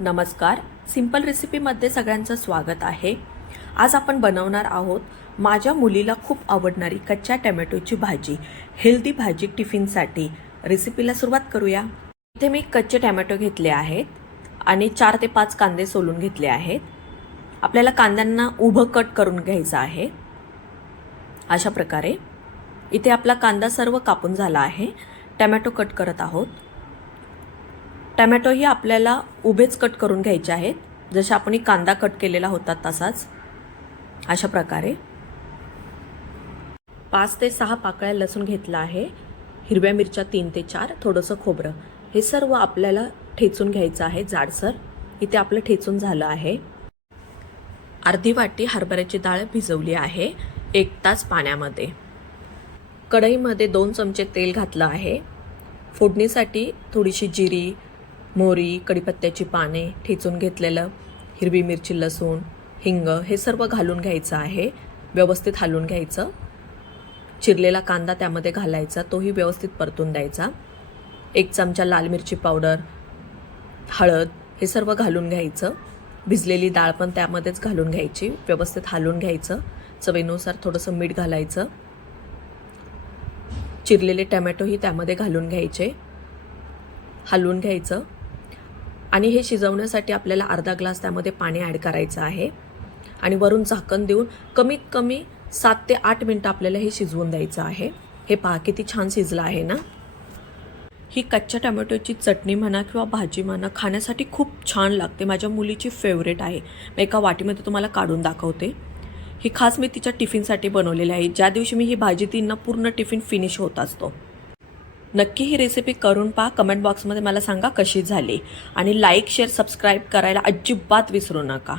नमस्कार, सिंपल रेसिपीमध्ये सगळ्यांचं स्वागत आहे। आज आपण बनवणार आहोत माझ्या मुलीला खूप आवडणारी कच्च्या टोमॅटोची भाजी, हेल्दी भाजी टिफिनसाठी। रेसिपीला सुरुवात करूया। इथे मी कच्चे टोमॅटो घेतले आहेत आणि 4 ते 5 कांदे सोलून घेतले आहेत। आपल्याला कांद्यांना उभं कट करून घ्यायचं आहे। अशा प्रकारे इथे आपला कांदा सर्व कापून झाला आहे। टोमॅटो कट करत आहोत। टोमॅटो ही आपल्याला उभेच कट करून घ्यायचे आहेत, जसे आपण कांदा कट केलेला होता तसाच। अशा प्रकारे 5 ते 6 पाकळ्या लसूण घेतला आहे, हिरव्या मिरच्या 3 ते 4, थोडंसं खोबरं, हे सर्व आपल्याला ठेचून घ्यायचं आहे जाडसर। इथे आपलं ठेचून झालं आहे। अर्धी वाटी हरभऱ्याची डाळ भिजवली आहे 1 तास पाण्यामध्ये। कढईमध्ये 2 चमचे तेल घातलं आहे। फोडणीसाठी थोडीशी जिरी, मोहरी, कढीपत्त्याची पाने, ठेचून घेतलेलं हिरवी मिरची, लसूण, हिंग हे सर्व घालून घ्यायचं आहे। व्यवस्थित हलवून घ्यायचं। चिरलेला कांदा त्यामध्ये घालायचा, तोही व्यवस्थित परतून द्यायचा। 1 चमचा लाल मिरची पावडर, हळद हे सर्व घालून घ्यायचं। भिजलेली डाळ पण त्यामध्येच घालून घ्यायची, व्यवस्थित हलवून घ्यायचं। चवीनुसार थोडंसं मीठ घालायचं। चिरलेले टोमॅटोही त्यामध्ये घालून घ्यायचे, हलवून घ्यायचं। आणि हे शिजवण्यासाठी आपल्याला अर्धा ग्लास त्यामध्ये पाणी ॲड करायचं आहे आणि वरून झाकण देऊन कमीत कमी 7 ते 8 मिनिटं आपल्याला हे शिजवून द्यायचं आहे। हे पहा किती छान शिजलं आहे ना। ही कच्च्या टोमॅटोची चटणी म्हणा किंवा भाजी म्हणा, खाण्यासाठी खूप छान लागते। माझ्या मुलीची फेवरेट आहे। मी एका वाटीमध्ये तुम्हाला काढून दाखवते। ही खास मी तिच्या टिफिनसाठी बनवलेली आहे। ज्या दिवशी मी ही भाजी तिनं पूर्ण टिफिन फिनिश होत असतो। नक्की ही रेसिपी करून पहा। कमेंट बॉक्समध्ये मला सांगा कशी झाली आणि लाईक, शेअर, सबस्क्राईब करायला अजिबात विसरू नका।